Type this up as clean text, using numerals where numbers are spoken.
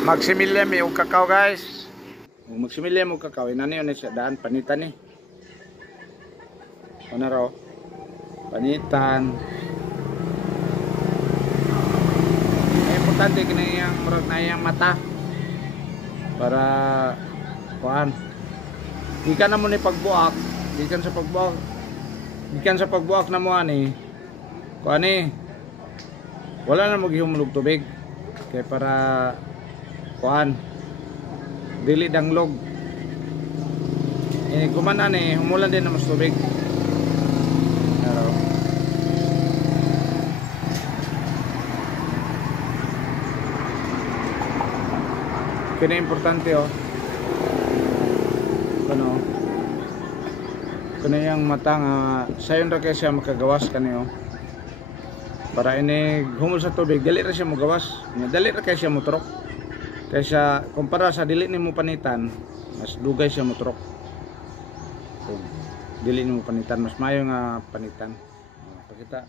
Magsimilya mi og kakao guys. Magsimilya mo kakao inani yun sa daan panitan ni. Ano raw? Panitan. Ay importante kini yang murag na yang mata para kuan. Gikan na mo ni pagbuak, gikan sa pagbuak na mo ani. Kuan ni. Wala na maghimulog tubig. Kaya para kuan dili danglog. Kumana ni humulan din na mas tubig. Pero kini importante kano yang mata nga sayon ra kay siya makagawas kaniyo. Para ini humol sa tubig dali ra siya magawas, dali ra kay siya moturok. Kaysa kumpara sa dili nimo panitan, mas dugay siya moturok. Dili nimo panitan mas maayo nga panitan. Pakita.